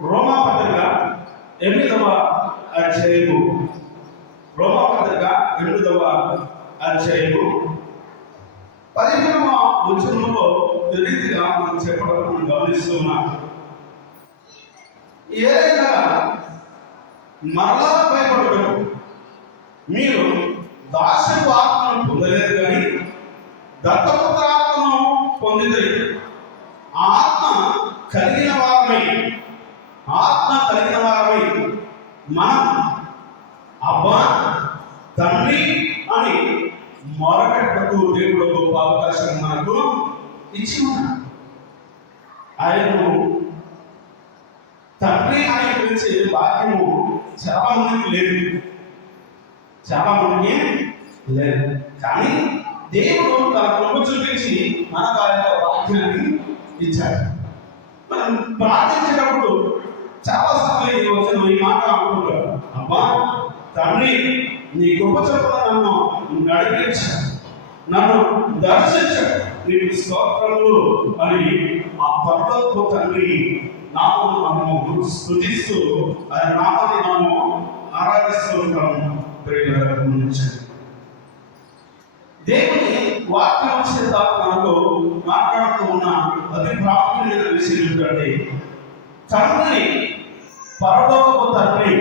రోమాపత్రిక 8వ అధ్యాయము, రోమాపత్రిక 8వ అధ్యాయము 15వ వచనంలో ఈ రీతిగా మనం చెప్పడం మనం గమనిస్తున్నాం. ఏదైనా మరలా భయపడటం, మీరు దాస్యపు ఆత్మను పొందలేదు కానీ దత్తపుత్ర ఆత్మను పొందితే ఆత్మ కలిగిన వారమై మనం అబ్బా తండ్రి అని మొరపెట్టకు దేవుడు గొప్ప అవకాశం మనకు ఇచ్చి ఉన్నాడు. ఆయనను తండ్రి అని పిలిచే వాక్యము చాలా మందికి లేదు. కానీ దేవుడు తన కృప చూపించి మనకు ఆ యొక్క వాక్యాన్ని ఇచ్చాడు. మనం ప్రార్థించేటప్పుడు చాలా సార్లు వచ్చిన ఈ మాట అనుకుంటారు, అబ్బా తండ్రి నీ కృప చొప్పున నన్ను నడిపించాడు, నన్ను దర్శించాడు, నీకు స్తోత్రములు అని ఆ పరలోకపు తండ్రి నామము మనము స్తుతిస్తూ ఆయన నామాన్ని మనము ఆరాధిస్తూ ఉంటాము. దేవుని వాక్యం చేత మనకు మాట్లాడుతూ ఉన్న అతి ప్రాముఖ్యమైన విషయం ఏంటంటే తండ్రి, పరలోకపు తండ్రి.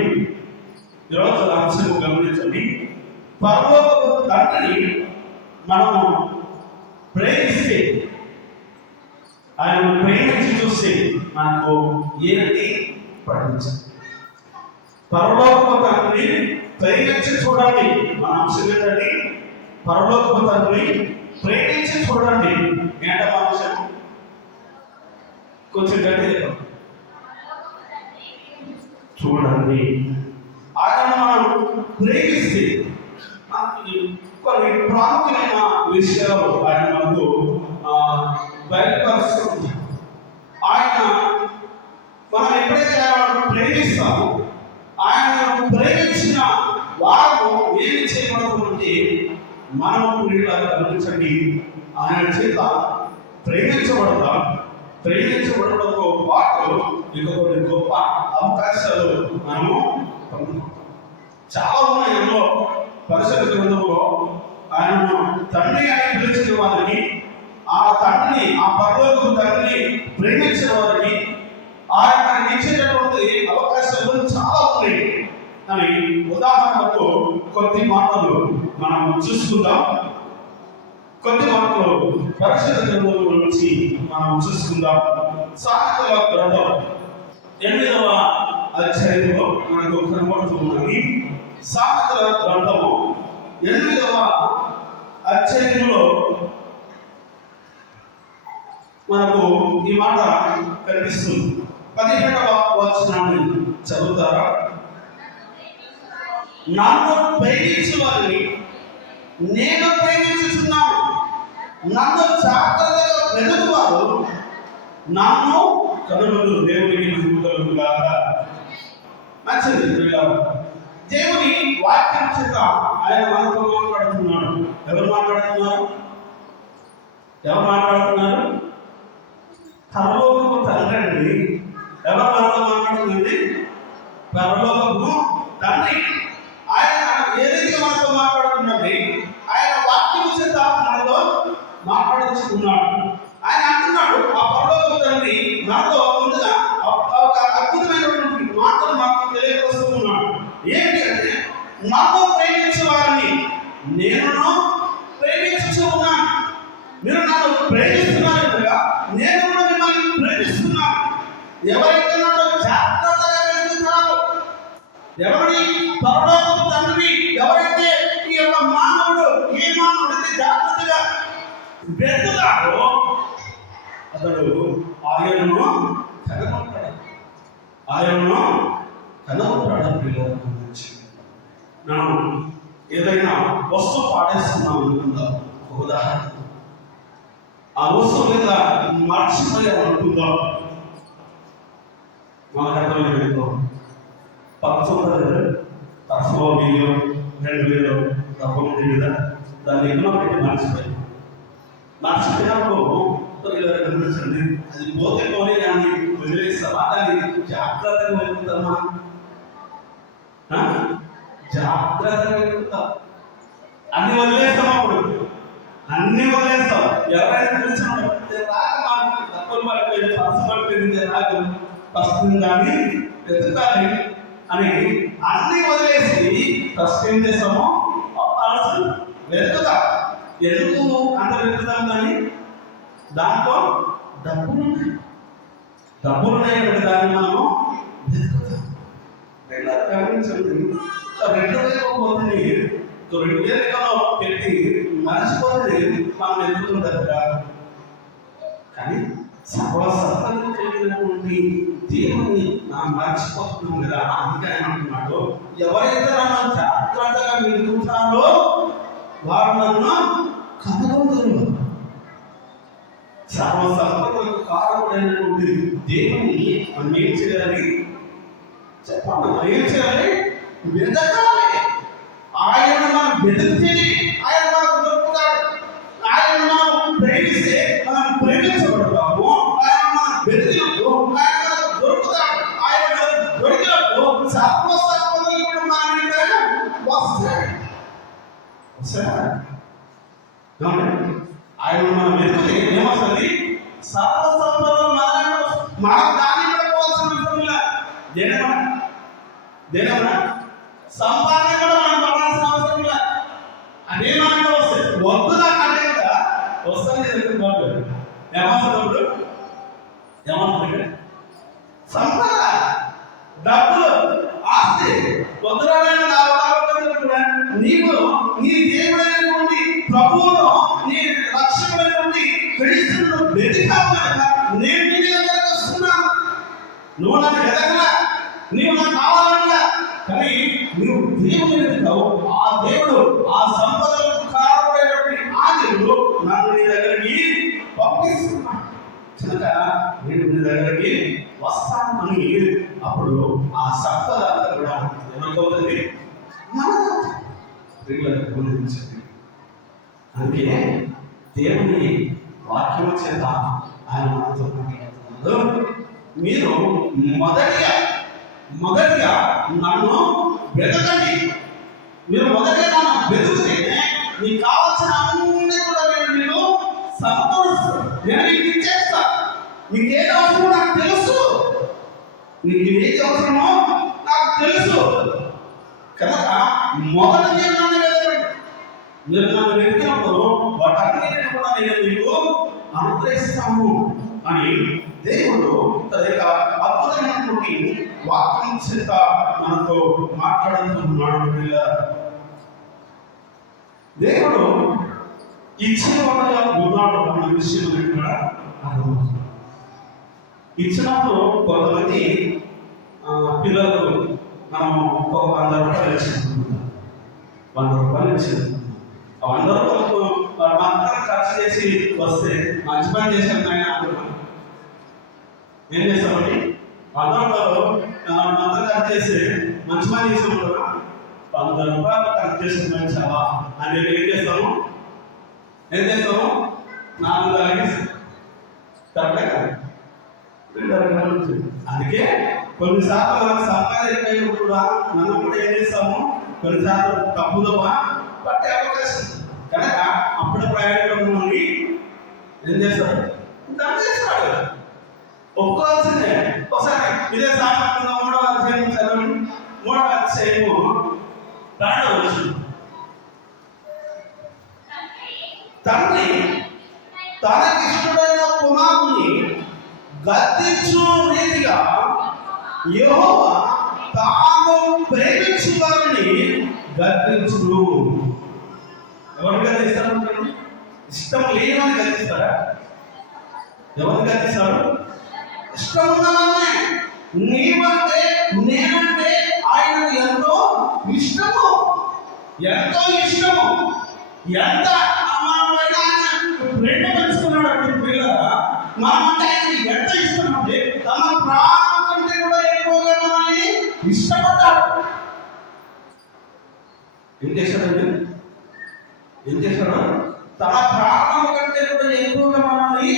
ఈరోజు అంశము గమనించండి. పరలోకపు తండ్రిని మనము ప్రేమిస్తే, ఆయన ప్రేమించి చూస్తే మనకు ఏంటి పఠించాలి. పరలోకపు తండ్రిని ప్రేమించి చూడండి. మన అంశం ఏంటండి? పరలోకపు తండ్రిని ప్రేమించి చూడండి. ఏంటో అంశం కొంచెం గట్టి చూడండి. ఆయన మనం ప్రేమిస్తే కొన్ని ప్రాముఖ్యమైన విషయాలు ఆయన మనకు బయలుపరుస్తుంది. ఆయన మనం ఎప్పుడైతే ప్రేమిస్తామో ఆయన ప్రేమించిన వారు ఏమి చేయబడుతుందంటే మనము గమనించండి, ఆయన చేత ప్రేమించబడడంతో పాటు ఇక కొన్ని గొప్ప అవకాశాలు మనము పొందుతాం. చాలా ఉన్నాయి. ఎన్నో పరిశుద్ధ గ్రంథంలో ఆయనను తండ్రి అని పిలిచిన వారికి, ఆ తండ్రిని, ఆ పరలోకపు తండ్రిని ప్రేమించిన వారికి ఆయన ఇచ్చేటటువంటి అవకాశాలు చాలా ఉన్నాయి. అని ఉదాహరణకు కొద్ది మాటలు మనం చూసుకుందాం. కొద్ది మాటలు పరిశుద్ధ గ్రంథం గురించి మనం చూసుకుందాం. సామెతల గ్రంథం 8వ అధ్యాయంలో మనకు కనబడుతున్నది. సామెతల గ్రంథము 8వ అధ్యాయంలో మనకు ఈ మాట కనిపిస్తుంది. 17వ వచనాన్ని చదువుతారా? నన్ను ప్రేమించు వారిని నేను ప్రేమించుతున్నాను, నన్ను జాగ్రత్తగా వెతుకువారు నన్ను కనుగొను. దేవునికి కలుగుగాక. మంచిది. దేవుని వాక్యం చేత ఆయన మనతో మాట్లాడుతున్నాడు. ఎవరు మాట్లాడుతున్నారు? పరలోకపు తండ్రి. ఎవరు మనతో మాట్లాడుతుంది? పరలోకపు తండ్రి. ఆయన ఏ రీతిగా మనతో మాట్లాడుతున్నది? ఆయన వాక్యం చేత మనతో మాట్లాడుతున్నాడు. ఆయన అంటున్నాడు, ఆ పరలోకపు తండ్రి మనతో ముందుగా ఒక అద్భుతమైనటువంటి మాటలు మనకు తెలియజేస్తూ ఉన్నాడు. ఏంటి అంటే, నన్ను ప్రేమించే వారిని నేను ప్రేమించు ఉన్నాను. మీరు నన్ను ప్రేమిస్తున్నారు కనుక నేను కూడా మిమ్మల్ని ప్రేమిస్తున్నాను. ఎవరైతే నన్ను జాగ్రత్తగా వెతుకుతారో, ఎవరి పరలోకపు తండ్రి ఎవరైతే ఈ యొక్క మానవుడు, ఈ మానవుడిని జాగ్రత్తగా వెతుకుతాడో అతడు ఆయనను కనబడతాడు. మనం ఏదైనా వస్తువు పాడేస్తున్నాం అనుకుందాం. ఉదాహరణ, ఆ వస్తువు మీద మర్చిపోయామనుకుందాం. మనకు అర్థమైందో తక్కువ 1000 2000 తక్కువ ఉంటుంది కదా, దాన్ని ఎన్నో పెట్టి మర్చిపోయినప్పుడు గమనించండి, అది పోతే పోనీ అని వదిలేస్తామా? దాన్ని జాగ్రత్తగా వెళ్తామా? జాగ్రత్తగా వెళ్తాం. అన్ని వదిలేస్తాం. అప్పుడు అన్ని వదిలేస్తాం. ఎవరైనా తెలిసిన తక్కువ పడిపోయింది, పర్సు పడిపోయింది, నాకు ఫస్ట్ కానీ వెతుకాలి అని అన్ని వదిలేసి ఫస్ట్ ఏం చేస్తామో పర్సు వెతుకుతాం. ఎందుకు అంత వెతుకుతాం? కానీ దాంట్లో డబ్బులున్నాయి కాబట్టి దాన్ని మనం వెతుకుతాం. గమనించండి, 2,000 పోతుంది, 2,000 పెట్టి మర్చిపోతుంది మనం వెతుకుతుంటారు కాదు. కానీ సర్వసత్తాన్ని కలిగినటువంటి దేవుని మర్చిపోతున్నాం కదా. అందుకే ఆయన అంటున్నాడు, ఎవరైతే నన్ను జాగ్రత్తగా వెతుకుతారో వారు నన్ను కనుగొంటారు. సర్వసత్తులకు కారణమైనటువంటి దేవుని మనం ఏం చేయాలి చెప్పండి? మనం ఏం చేయాలి? వెతకాలి. ఆయన మనం వెతికితే ఆయన మనకు దొరుకుతాడు. ఆయన మనం ప్రేమిస్తే మనం ప్రేమించబడతాము. ఆయన మనం వెతికినప్పుడు ఆయన మనకు దొరుకుతాడు. ఆయన మనకు దొరికినప్పుడు సర్వసత్తులు కూడా మన మీద వస్తాడు. ఆయన మనం వెతికితే ఏమవుతుంది? సర్వసత్తులు మన దాన్ని పడుకోవాల్సిన అవసరం లేదు. దేనమన్నా సంపాదన కూడా మనం పడాల్సిన అవసరం లేదు. అదే మాట వస్తుంది. వద్దులా కంటే కదా వస్తుంది. ఏమవుతుంది? ఏమవుతుంది? సంపద, డబ్బులు, ఆస్తి వద్దురాలైన నీవు నీ దేవుడైనటువంటి ప్రభువును, నీ రక్షకుడైనటువంటి క్రీస్తును వెతికావు కనుక నేను నీ దగ్గరకు వస్తున్నాను. నువ్వు నన్ను వెతకలా, నీవు నాకు కావాలన్నా, కానీ నువ్వు దేవుని వెతుకావు. ఆ దేవుడు, ఆ సంపదలకు కారణమైనటువంటి ఆ దేవుడు నన్ను నీ దగ్గరికి పంపిస్తున్నాడు కనుక నేను నీ దగ్గరికి వస్తాను అని. అప్పుడు ఆ సంపద అంతా కూడా ఏమవుతుంది? అందుకే దేవుని వాక్యం చేత ఆయన మనతో మాట్లాడుతున్నాడు. మీరు మొదటిగా నన్ను వెతకండి. మీరు మొదటిగా నన్ను వెతికితే మీకు కావాల్సిన అన్ని కూడా నేను మీకు సమకూరుస్తాను. నేను మీకు ఇచ్చేస్తాను. మీకు ఏది అవసరమో నాకు తెలుసు. మీకు ఏది అవసరమో నాకు తెలుసు కనుక మొదట మీరు నన్ను వెతకండి. మీరు నన్ను వెతికినప్పుడు వాటన్నిటిని కూడా నేను మీకు అనుగ్రహిస్తాను అని దేవుడు తన యొక్క అద్భుతమైనటువంటి వాక్యం చేత మనతో మాట్లాడుతున్నాడు. దేవుడు ఇచ్చిన వాళ్ళగా ఉన్నాడు అన్న విషయం కూడా అర్థమవుతుంది. ఇచ్చినప్పుడు కొంతమంది పిల్లలకు మనం ఒక 100 రూపాయలు ఇచ్చింది. 100 రూపాయలు ఇచ్చింది. ఆ 100 రూపాయలకు మాత్రం ఖర్చు చేసి వస్తే మంచి పని చేశాను ఆయన అంటున్నాను. ఏం చేస్తామండి? 100 రూపాయలు మొత్తం ఖర్చు చేసి మంచి పని చేసాము కదా. 100 రూపాయలు ఖర్చు చేసిన చాలా అని ఏం చేస్తాము? 4 కరెక్టే కదా. అందుకే కొన్నిసార్లు మనం సంపాదించడం కూడా మనం కూడా ఏం చేస్తాము? కొన్నిసార్లు తప్పుదమా పట్టే అవకాశం కనుక అప్పుడు ప్రయాణంలో ఏం చేస్తాడు? దాన్ని చేస్తాడు. ఒప్పుకోవాల్సిందే. ఒకసారి ఇదే సామాన్యంగా 3వ అధ్యాయం చదవండి. 3వ అధ్యాయము 12వ వచనం. తండ్రి తనకిష్టుడైన కుమారుని గద్దించు రీతిగా యెహోవా తాను ప్రేమించు వారిని గద్దించును. ఎవరు గద్దిస్తాడు? ఇష్టం లేని వాడిని గద్దిస్తాడా? ఎవరు గద్దిస్తాడు? ఇష్టం ఉన్నవాళ్ళనే. నీవంటే నేనంటే ఆయనకు ఎంతో ఇష్టము. ఎంత అమాయకుడైన ఆయన రెండు పెంచుకున్నాడు అంటే పిల్లల మనమంటే ఆయనకి ఎంత ఇష్టం అంటే తన ప్రాణం కంటే కూడా ఎక్కువగా మనల్ని ఇష్టపడ్డాడు. ఏం చేశాడు? తన ప్రాణం కంటే కూడా ఎక్కువగా మనల్ని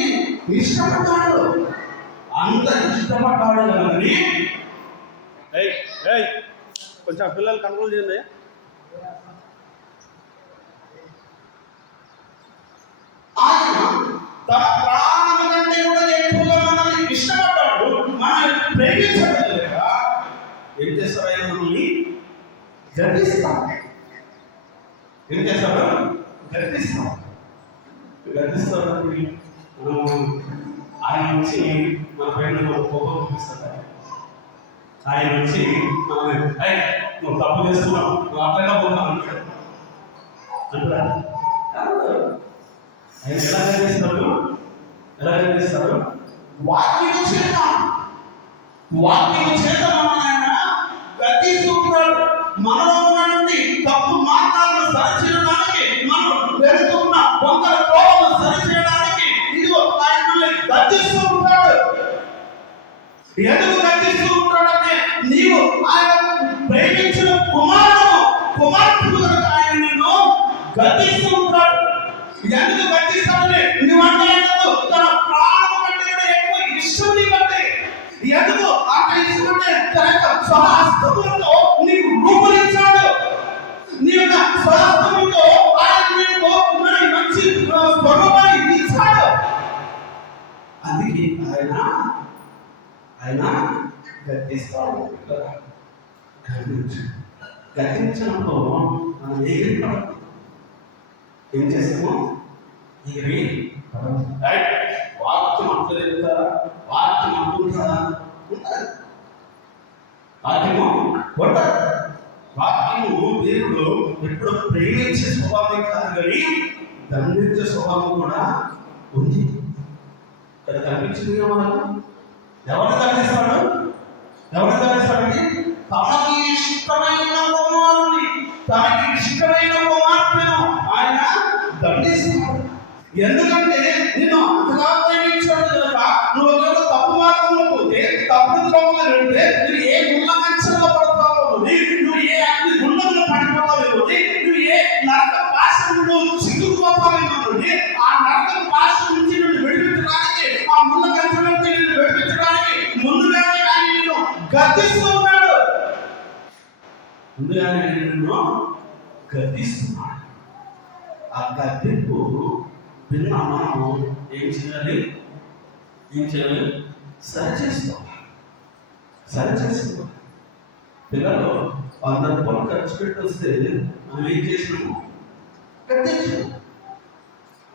ఇష్టపడ్డాడు. అంత ఇష్టపడ్డాడు కనుకని కొంచెం పిల్లలు కంట్రోల్ చేయండి. ఆయన తన ప్రాణం కంటే కూడా ఎక్కువగా మనల్ని ఇష్టపడ్డాడు, మనల్ని ప్రేమించలేక ఏం చేస్తాడు? ఆయన మనల్ని గర్దిస్తాడు. ఏం చేస్తాడు? గర్దిస్తాడు. ఆయన నుంచి మన పైన కోపం చూపిస్తాడు. ఆయన నుంచి నువ్వు తప్పు చేస్తున్నావు, నువ్వు అట్లగా పోతావు అంటాడు. అంటారా? ఆయన ఎలా చేస్తాడు? వాక్యం చేత ఆయన గర్దిస్తున్నాడు. మనలో ఉన్నటువంటి తప్పు మార్గాలను సరిచేయడానికి, మనం వెళ్తున్న వంకర కోపం సరిచేయడానికి ఇదిగో ఆయన మనల్ని గర్దిస్తూ ఉంటాడు. ఎందుకు గర్దిస్తూ ఉంటాడంటే నీవు ఆయన ప్రేమించిన కుమార్తెలు కనుక ఆయన నిన్ను గర్దిస్తూ ఉంటాడు. ఎందుకు గర్దిస్తాడని నువ్వు అంటే తన ప్రాణం కంటే కూడా ఎక్కువ ఇష్టం నీకంటే. ఎందుకు అంత ఇష్టం అంటే తన యొక్క స్వహస్తములతో నీకు రూపొందించాడు. నీ యొక్క స్వహస్తములతో ఆయన నీకు మరి మంచి స్వరూపాన్ని ఇచ్చాడు. అందుకే ఆయన గర్దిస్తాడు. గర్దించినప్పుడు మనం ఎగిరిపడదు. ఏం చేస్తాము? ఎగిరి వాక్యం అంతలేదుతారా? వాక్యం అంటుంటారా? వాక్యము కొట్టారు. వాక్యము దేవుడు ఎప్పుడు ప్రేమించే స్వభావం కాదు, కానీ దండించే స్వభావం కూడా ఉంది. అది కనిపించింది మనకు. ఎవరిని దండిస్తాడు? దండిస్తాడంటే తనకి ఇష్టమైన కుమార్తెను ఆయన దండిస్తాడు. ఎందుకంటే నిన్ను అంతగా ప్రేమించాడు కనుక నువ్వు ఒకవేళ తప్పు మార్గంలో పోతే, తప్పు ద్రోహంలో వెళ్తే నువ్వు ఏ గుళ్ళ మంచంలో పడతావో, నువ్వు ఏ అగ్ని గుండంలో పడిపోతావేమో, నువ్వు ఏ నరక పాశంలో చిక్కుకుపోతావేమో, ఆ నరక పాశం నుంచి నిన్ను విడిపించడానికి, ఆ ముళ్ళ కంచె నుంచి నిన్ను విడిపించడానికి ముందుగానే ఆయన నిన్ను గర్దిస్తూ ఉన్నాడు. ముందుగానే నిన్ను గర్దిస్తున్నాడు. ఆ గర్దింపు విన్న మనం ఏం చేయాలి? సరిచేసుకోవాలి. పిల్లలు 100 రూపాయలు ఖర్చు పెట్టి వస్తే మనం ఏం చేసినాము?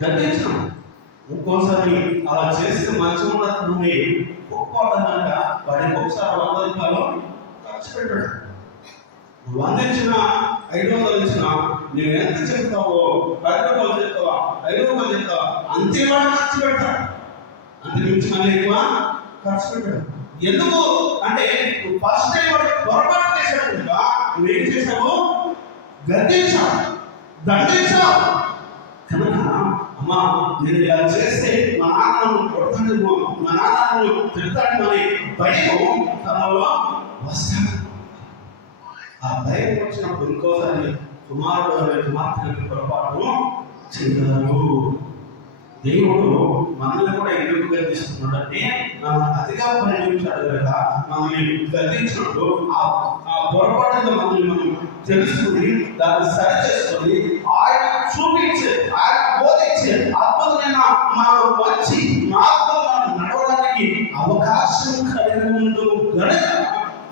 గర్దించాము. ఇంకోసారి అలా చేస్తే మంచిగా ఉన్నది నువ్వు గొప్పవాడన్నాక వాడికి ఒకసారి 100 రూపాయలు ఖర్చు పెట్టాడు. నువ్వు అందించిన 500 ఇచ్చినా నువ్వు ఎంత చెప్తావో, 10 రూపాయలు చెప్తావా, 5 రూపాయలు చెప్తావా, అంతే వాడు ఖర్చు పెడతాడు. అంతే మించి మళ్ళీ ఎక్కువ ఖర్చు పెట్టాడు. ఎందుకు అంటే నువ్వు ఫస్ట్ టైం వాడు పొరపాటు చేశాడు కనుక నువ్వేం చేశావు? గర్దించావు, దండించావు. కనుక అమ్మా నేను ఇలా చేస్తే మా నాన్నను కొడతాడేమో, మా నాన్నను తిడతాడేమో అని భయం తనలో వస్తాడు. ఆ భయం వచ్చినప్పుడు ఇంకోసారి కుమార్తె పొరపాటు చెందారు. దేవుడు మనల్ని కూడా ఎందుకు గర్దిస్తున్నాడు అంటే మనం అతిగా ప్రేమించాడు కనుక మనల్ని గర్దించినప్పుడు ఆ పొరపాటుగా మనం తెలుసుకుని దాన్ని సరి చేసుకొని ఆయన చూపించే, ఆయన బోధించే అద్భుతమైన మనం వచ్చి మార్గంలో మనం నడవడానికి అవకాశం కలిగి ఉంటూ గనక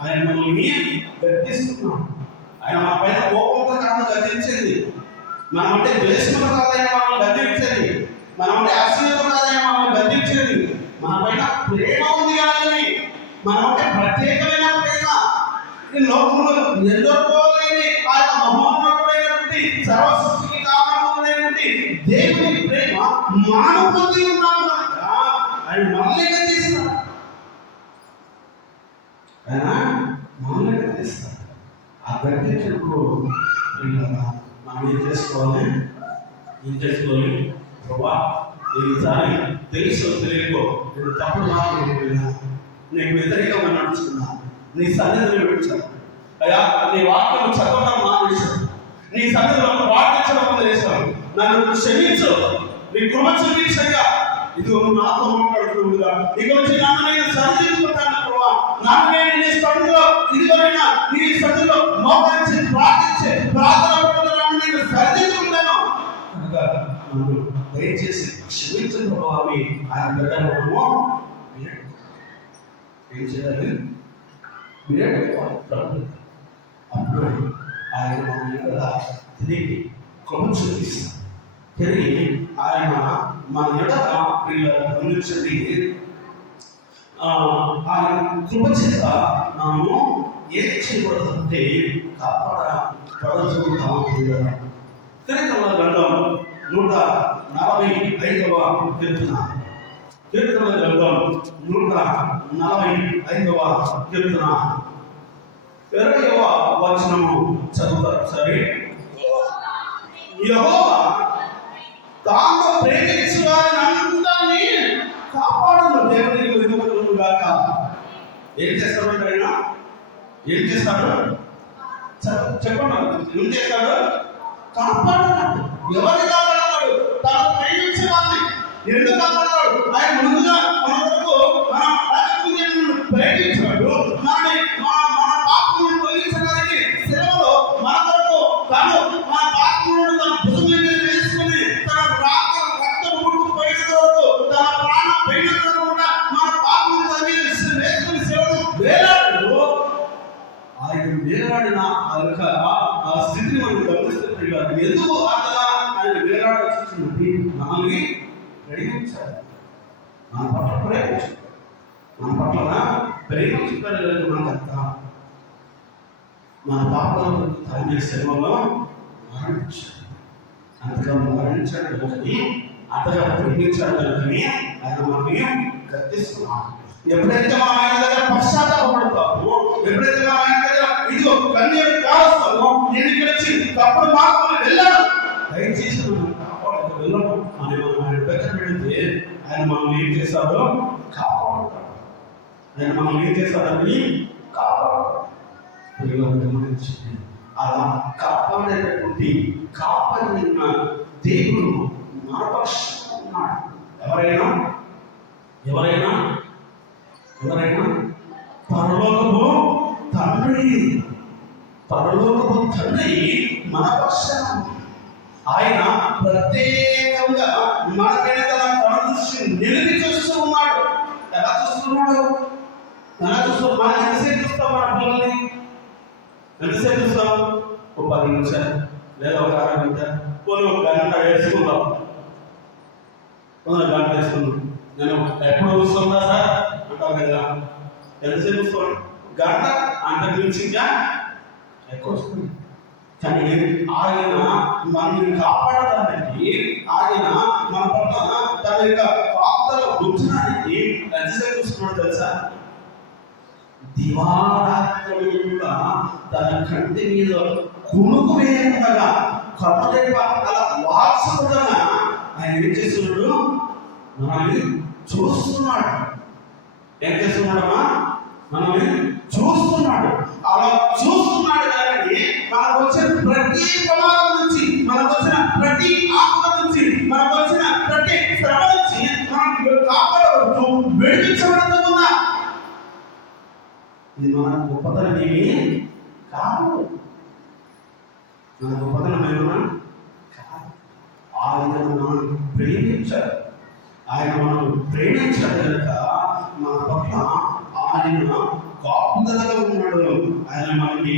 ఆయన మనల్ని గర్దిస్తున్నాడు. ఆయన మన పైన కోపంతో కాదు గర్దించేది, మనం అంటే ద్వేషంతో కాదైనా మనం గర్దించేది, మనం అంటే అసూయతో కాదైనా మనం గర్దించేది. మన పైన ప్రేమ ఉంది కానీ మనం అంటే ప్రత్యేకమైన ప్రేమ. ఈ లోకంలో ఎన్నోలేని ఆ యొక్క మహోన్నతుడైనటువంటి సర్వసృష్టికి కారణమైనటువంటి దేవుని ప్రేమ మనం పొంది ఉన్నాం కనుక ఆయన మనల్ని గర్దిస్తాడు. ఆయన మనల్ని గర్దిస్తాడు. ఆ గర్దించినప్పుడు మనం ఏం చేసుకోవాలి? ప్రభా ఈసారి తెలుసో తెలియకో నేను తప్పుడు మార్గం నీకు వ్యతిరేకంగా నడుచుకున్నా, నీ సన్నిధిలో విడిచాను అయ్యా, నీ వాక్యం చదవడం మానేశాను, నీ సన్నిధిలో ప్రార్థించడం వదిలేశాను, నన్ను క్షమించు, నీ కృప చూపించయ్యా. ఇదిగో నువ్వు నాతో మాట్లాడుతున్నా, ఇక వచ్చి నన్ను నేను సరిదిద్దుకుంటాను ప్రభా. నన్ను నేను నీ సన్నిధిలో, ఇదిగోనైనా నీ సన్నిధిలో మోకరించి ప్రార్థించే ప్రార్థన పడుతున్నాను, నేను సరిదిద్దుకుంటాను కనుక నన్ను దయచేసి క్షమించు ప్రభా అని ఆయన బిడ్డలను ఏం చేయాలి? అప్పుడు ఆయన మన మీద తిరిగి కృప చూపిస్తాడు. తిరిగి ఆయన మన ఎడల గమనించండి, ఆయన కృప చేత మనము ఏం చేయబడుతుంటే కాపాడబడుతున్నాము. కీర్తనల గ్రంథం 145వ కీర్తన, కీర్తనల గ్రంథం 145వ కీర్తన 20వ వచనము చదువుతారు సరే. యెహోవా తాను ప్రేమించు వారిని అందరినీ కాపాడును. దేవునికి విధులు గాక. ఏం చేస్తాడు ఆయన? ఏం చేస్తాడు చెప్పండి. ఏం చేస్తాడు? కాపాడుతాడు. ఎవరిని కాపాడతాడు? తాను ప్రేమించే వారిని. ఎందుకు కాపాడతాడు? ఆయన ముందుగా మన వరకు ప్రేమించాడు. మన పాపములను తొలగించడానికి సేవలో మన వరకు తాను మన పాపములను తన భుజం మీద వేసుకుని తన రక్తం పుట్టు పోయినంత వరకు తన ప్రాణం పోయినంత వరకు కూడా మన పాపములను తన మీద వేసుకుని సేవలు వేలాడు. ఆయన వేలాడిన ఆ స్థితిని మనం గమనిస్తున్నట్టు ఎందుకు అంతగా ఆయన వేలాడాల్సి మనల్ని ప్రేమించాడు, మన పట్ల ప్రేమించాడు, మన పట్ల ప్రేమించుకోలేదు. మనకంతా మన పాపలను తన సేవలో మరణించాడు. అంతగా మరణించాడు కనుకని, అంతగా ప్రేమించాడు కనుకని ఆయన మనల్ని గద్దిస్తున్నాడు. ఎప్పుడైతే మనం ఆయన దగ్గర పశ్చాత్తాపడతామో, ఎప్పుడైతే మనం ఆయన దగ్గర ఇదిగో కన్నీరు కాస్తామో, నేను ఇక్కడ వచ్చి తప్పుడు మార్పులు వెళ్ళాను, దయచేసి మనం కాపాడక వెళ్ళము అని మనం ఆయన దగ్గర పెడితే ఆయన మనం ఏం చేస్తాడో కాపాడుతాడు. ఆయన మనం ఏం చేస్తాడని కాపాడుతాడు. అలా కాపాడేటటువంటి కాపాడిన దేవుడు మన పక్షంగా ఉన్నాడు. ఎవరైనా ఎవరైనా ఎవరైనా పరలోకపు తండ్రి మన పక్షాన ఆయన ప్రత్యేకంగా మనపైన తన కనుదృష్టిని నిలిపి చూస్తూ ఉన్నాడు. ఎలా చూస్తున్నాడు? మనం ఎంతసేపు చూస్తాం? మన పిల్లల్ని ఎంతసేపు చూస్తాం? ఒక 10 నిమిషాలు లేదా ఒక అరగంట, పోనీ ఒక గంట వేసుకుందాం. గంట వేసుకుందాం. నేను ఎప్పుడు చూస్తుందా సార్ అంటావు కదా. ఎంతసేపు చూస్తాను? గంట, అంతకు మించి ఇంకా ఎక్కువ వస్తుంది. కానీ ఆయన మనల్ని కాపాడడానికి, ఆయన మన పట్ల తన యొక్క పాత్రలు ఉంచడానికి ఎంతసేపు చూస్తున్నాడు తెలుసా? దివారాత్రులు కూడా తన కంటి మీద కునుకు వేయకుండా కనులేక అలా వాత్సలుగా ఆయన ఏం చేస్తున్నాడు? మనల్ని చూస్తున్నాడు. ఏం చేస్తున్నాడమ్మా? మనల్ని చూస్తున్నాడు. అలా చూస్తున్నాడు కాబట్టి మనకు వచ్చిన ప్రతి ప్రమాదం నుంచి, మనకు వచ్చిన ప్రతి ఆపద నుంచి, మనకు వచ్చిన ప్రతి శ్రమ నుంచి మనం కాపాడబడుతూ విడిపించబడుతున్నా. ఇది మన గొప్పతనం ఏమి కాదు. మన గొప్పతనం ఏమన్నా కాదు. ఆయన మనం ప్రేమించాడు. ఆయన మనం ప్రేమించాడు కనుక మన పట్ల ఆయన కాపుదలగా ఉన్నాడు. ఆయన మనకి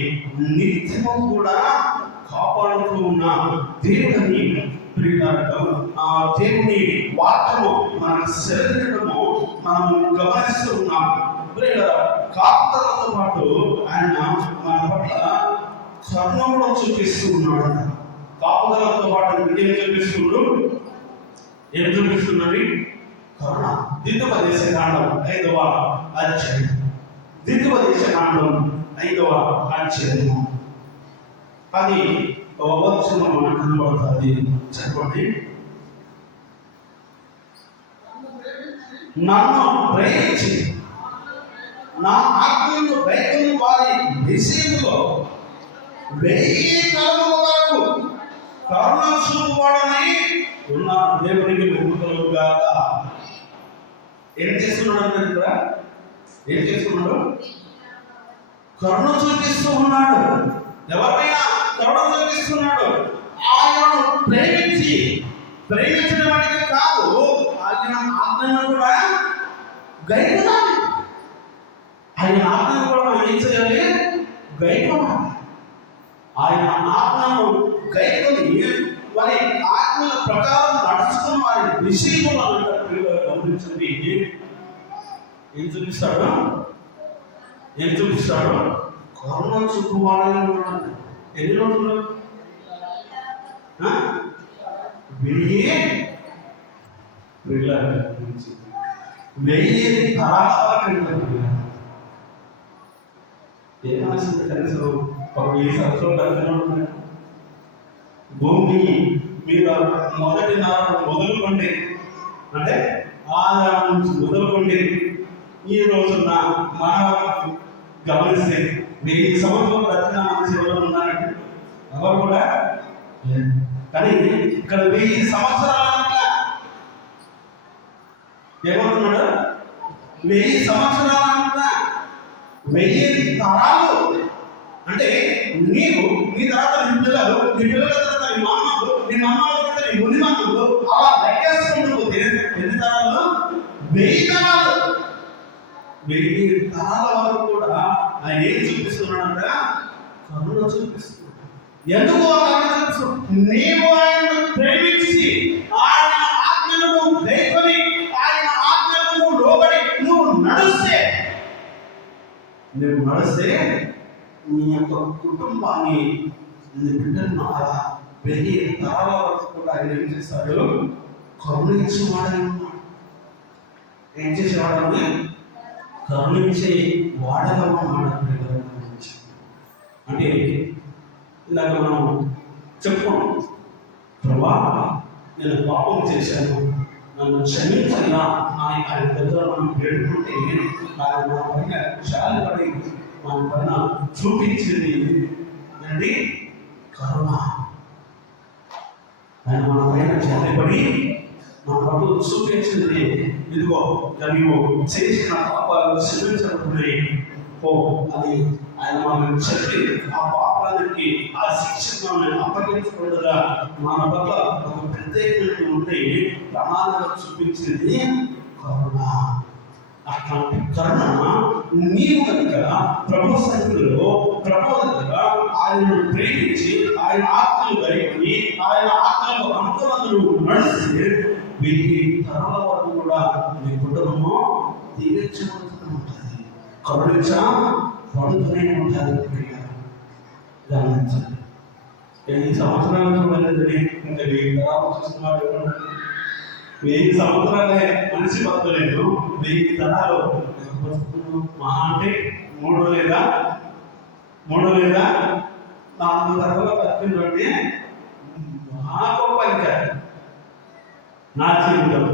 నిత్యము కూడా కాపాడుతూ ఉన్న దేవుని ప్రియులారా, ఆ దేవుని వాక్యము మన శరీరము మనం గమనిస్తూ ఉన్నాం. ప్రియులారా, కాపుదలతో పాటు ఆయన మన పట్ల కరుణ కూడా చూపిస్తూ ఉన్నాడు. కాపుదలతో పాటు ఏం చూపిస్తున్నాడు? ఏం చూపిస్తున్నది? కరుణ. ద్వితీయోపదేశ కాండం 5వ అధ్యాయం, ద్వితీయోపదేశ కాండం 5వ అధ్యాయం 10వ వచనం మనకు కనబడుతుంది. చెప్పండి. నన్ను ప్రేమించి నా ఆజ్ఞలను గైకొని వారి విషయంలో 1000 కాలముల వరకు కరుణ చూపువాడని ఉన్న దేవునికి మహిమకలుగు గాక. ఏం చేస్తున్నాడు అంటే ఇక్కడ ఏం చేస్తున్నాడు? కరుణ చూపిస్తూ ఉన్నాడు. ఎవరిపైనా కరుణ చూపిస్తున్నాడు. ఆయనను ప్రేమించడం అనేది కాదు, ఆయన ఆజ్ఞను కూడా గైకొనాలి. ఆయన ఆజ్ఞను కూడా మనం ఏం చేయాలి? గైకొనాలి. ఆయన ఆజ్ఞను గైకొని వారి ఆజ్ఞల ప్రకారం నడుచుకున్న వారి విషయంలో గమనించండి. ఏం చూపిస్తాడు? కరుణ చూపువాడని ఉన్నాడు. ఎన్ని రోజులు? 1000 తరాల ఏమాల్సింది కనీసం ఒక 1000 సంవత్సరాలు బతికిన భూమి మీద మొదటి నాడు మొదలుకొండి, అంటే ఆదాం నుంచి మొదలుకొండి ఈ రోజున మనం గమనిస్తే 1000 సంవత్సరాలు బతికిన మనిషి ఎవరు ఉన్నారంటే ఎవరు కూడా లేదు. కానీ ఇక్కడ 1000 సంవత్సరాల ఏమంటున్నాడు? 1000 సంవత్సరాల 1000 తరాలు అంటే నీవు, నీ తర్వాత నీ పిల్లలు, నీ పిల్లల తర్వాత నీ మామలు, నీ మామల తర్వాత నీ మునిమామలు, అలా లెక్కేసుకుంటూ పోతే ఎన్ని తరాలు? 1000 తరాలు. 1000 తరాల వరకు కూడా ఆయన ఏం చూపిస్తున్నాడంట? కరుణ చూపిస్తున్నాడు. ఎందుకు కరుణ చూపిస్తున్నాడు? నీవు ఆయనను ప్రేమించి ఆయన ఆజ్ఞను గైకొని ఆయన ఆజ్ఞలకు లోబడి నువ్వు నడిస్తే నీ యొక్క కుటుంబాన్ని, నీ బిడ్డలను అలా 1000 తరాల వరకు కూడా ఆయన ఏం చేస్తాడు? కరుణించేవాడని ఉన్నాడు. ఏం చేసేవాడని? కరుణించే వాడగా ఉన్నాడు. అంటే ఇలాగ మనం చెప్పుకున్నాం, ప్రభా నేను పాపం చేశాను, నన్ను క్షమించగా ఆయన దగ్గర మనం వేడుకుంటే ఆయన మన పైన జాలిపడి మన పైన చూపించింది ఏంటి? కరుణ. ఆయన మన పైన జాలిపడి మన పట్ల చూపించింది, ఇదిగో నీవు చేసిన పాపాలు క్షమించబడుతున్నాయి ఓ అది ఆయన మనల్ని చెప్పి ఆ పాపానికి ఆ శిక్షను మనం అప్పగించకుండా మన పట్ల ఒక ప్రత్యేకమైన ఉంటే ప్రమాణంగా చూపించింది కరుణ. అట్లాంటి కరుణ నీవు కనుక ప్రభు సన్నిధిలో ప్రభు దగ్గర ఆయనను ప్రేమించి ఆయన ఆత్మను గైకొని ఆయన ఆత్మకు అనుకూలంగా నడిస్తే 1000 తరాల వరకు కూడా మీ కుటుంబము దీవించబడుతూ ఉంటుంది, కరుణించబడుతూనే ఉంటుంది. గమనించండి, 1000 సంవత్సరాల చూడలేదని ఇంకా 1000 తరాలు చూస్తున్నాడు. 1000 సంవత్సరాలే మనిషి బతకలేదు, 1000 తరాలు మహా అంటే 3 లేదా 4 తరాలు బతికిందంటే మహా గొప్ప. ఇంకా నా జీవితం,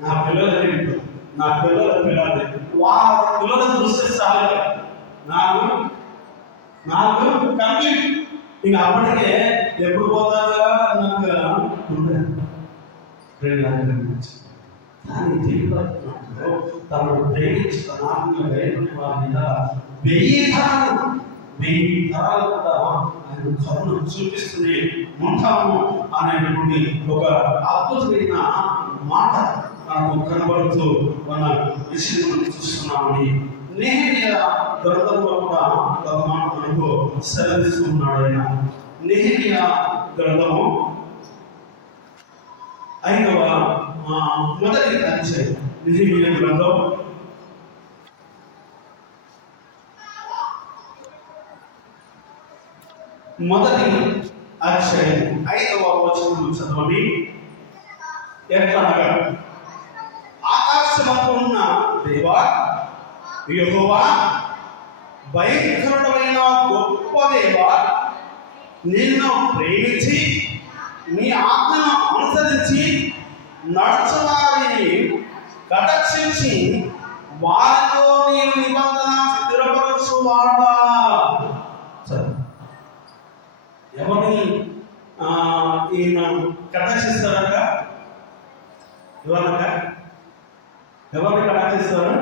నా పిల్లల జీవితం, నా పిల్లల పిల్లలు, వాళ్ళ పిల్లల దృష్టి చాలు నాకు కంప్లీట్. ఇక అప్పటికే ఎప్పుడు పోతారా నాకు ఉండదు. దాని జీవితంలో తను ప్రేమించి తన ఆత్మీయ గైకొని వారి మీద 1000 తరాలు కూడా ఆయన కరుణ చూపిస్తూనే ఉంటాము అనేటువంటి ఒక అద్భుతమైన మాట మనకు కనబడుతూ మన విషయం మనం చూస్తున్నామని నెహెమ్యా గ్రంథంలో కూడా ఒక మాట మనకు సెలవిస్తున్నాడు. ఆయన నెహెమ్యా గ్రంథము 5వ మొదటి అధ్యాయం, నెహెమ్యా గ్రంథం 1వ అధ్యాయం 5వ వచనం చదవండి. ఎట్లనగా ఆకాశమందు ఉన్న దేవా యెహోవా, భయంకరుడైన గొప్ప దేవా, నిన్ను ప్రేమించి నీ ఆజ్ఞను అనుసరించి నడుచువారిని కటాక్షించి వారితో నీవు నిబంధన స్థిరపరచువాడా. ఎవరిని కటాక్షిస్తారంట. ఎవరన్నా ఎవరిని కటాక్షిస్తారు?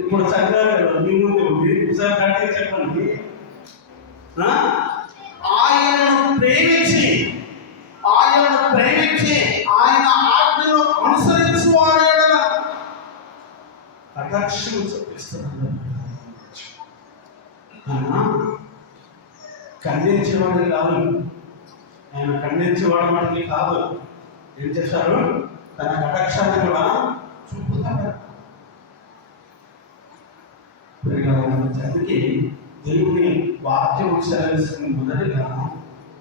ఇప్పుడు చక్కగా మీ ముందు ఉంది. ఒకసారి కట్టే చెప్పండి. ఆయనను ప్రేమించి ఆయన ఆజ్ఞను అనుసరించువాడు కటాక్షం చూపిస్తున్నాడు. ఆయన ఖండించేవాడిని కాదు, ఆయన ఖండించేవాడు మనకి కాదు. ఏం చేశారు? తన కటాక్షాన్ని కూడా చూపుతాడు. అందుకే దేవుని వాక్యం సెలవిస్తుంది. మొదటిగా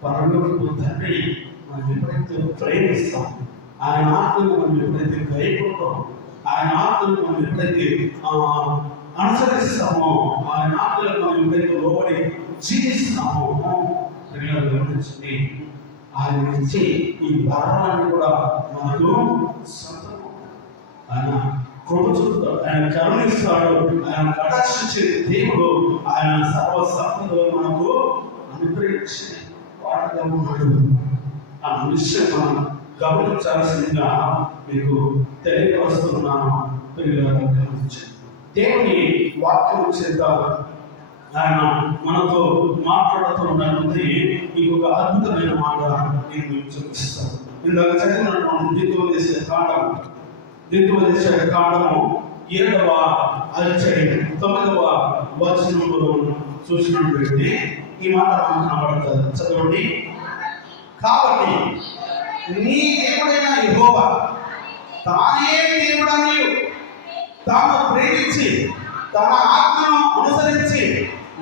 పరలోకపు తండ్రి మనం ఎప్పుడైతే ప్రేమిస్తాం, ఆయన ఆత్మను మనం ఎప్పుడైతే గైకుంటాం, ఆయన ఆత్మను మనం ఎప్పుడైతే అనుసరిస్తామో, ఆయన ఆత్మలకు మనం ఎప్పుడైతే లోబడి జీవిస్తామో, గమనించింది ఆయన ఇచ్చే ఈ వరాన్ని కూడా మనకు సొంతం. ఆయన కొడుచుతాడు, ఆయన కరుణిస్తాడు, ఆయన కటాక్షించే దేవుడు, ఆయన సర్వసత్తులో మనకు అనుగ్రహించి వాడుగా ఉన్నాడు. ఆ విషయం మనం గమనించాల్సిందిగా మీకు తెలియవస్తున్నాను. పిల్లలను గమనించండి. దేవుని వాక్యం చేత ఆయన మనతో మాట్లాడుతున్నటువంటి ఇంకొక అద్భుతమైన మాట నేను మీకు చూపిస్తాను. ఇందాక చదివినటువంటి ద్వితీయోపదేశ కాండము 7వ అధ్యాయం 9వ వచనంలో చూసినటువంటి ఈ మాట మనకు కనబడుతుంది. చదవండి. కాబట్టి నీ దేవుడైన యెహోవా తానే దేవుడని తాను ప్రేమించి తన ఆజ్ఞను అనుసరించి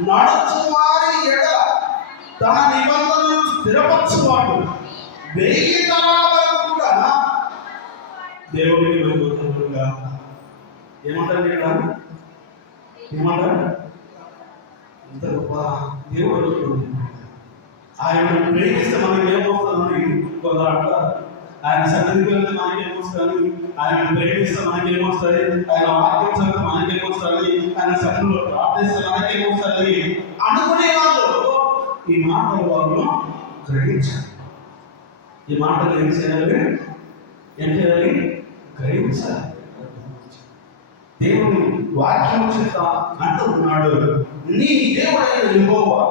నడుచువారి ఎడల తన నిబంధనను స్థిరపరచువాడు 1000 తరాల వరకు కూడా దేవుడికి వైభవంగా. ఏమంటారు ఇక్కడ? ఏమంటారు? ఇంత గొప్ప దేవుడు. ఆయన ప్రేమిస్తే మనకి ఏమవుతుందని కొందరు అంటారు. ఆయన సన్నిధికి వెళ్తే మనకేమొస్తుంది, ఆయన ప్రేమిస్తే మనకేమొస్తుంది, ఆయన వాక్యం చదివితే మనకేమొస్తుంది, ఆయన సన్నిధిలో ప్రార్థిస్తే మనకేమొస్తుంది అనుకునే వాళ్ళు ఈ మాటలు వాళ్ళు గ్రహించాలి. ఈ మాటలు ఏం చేయాలి? గ్రహించాలి. దేవుని వాక్యం చేత అంటున్నాడు, నీ దేవుడైన యెహోవా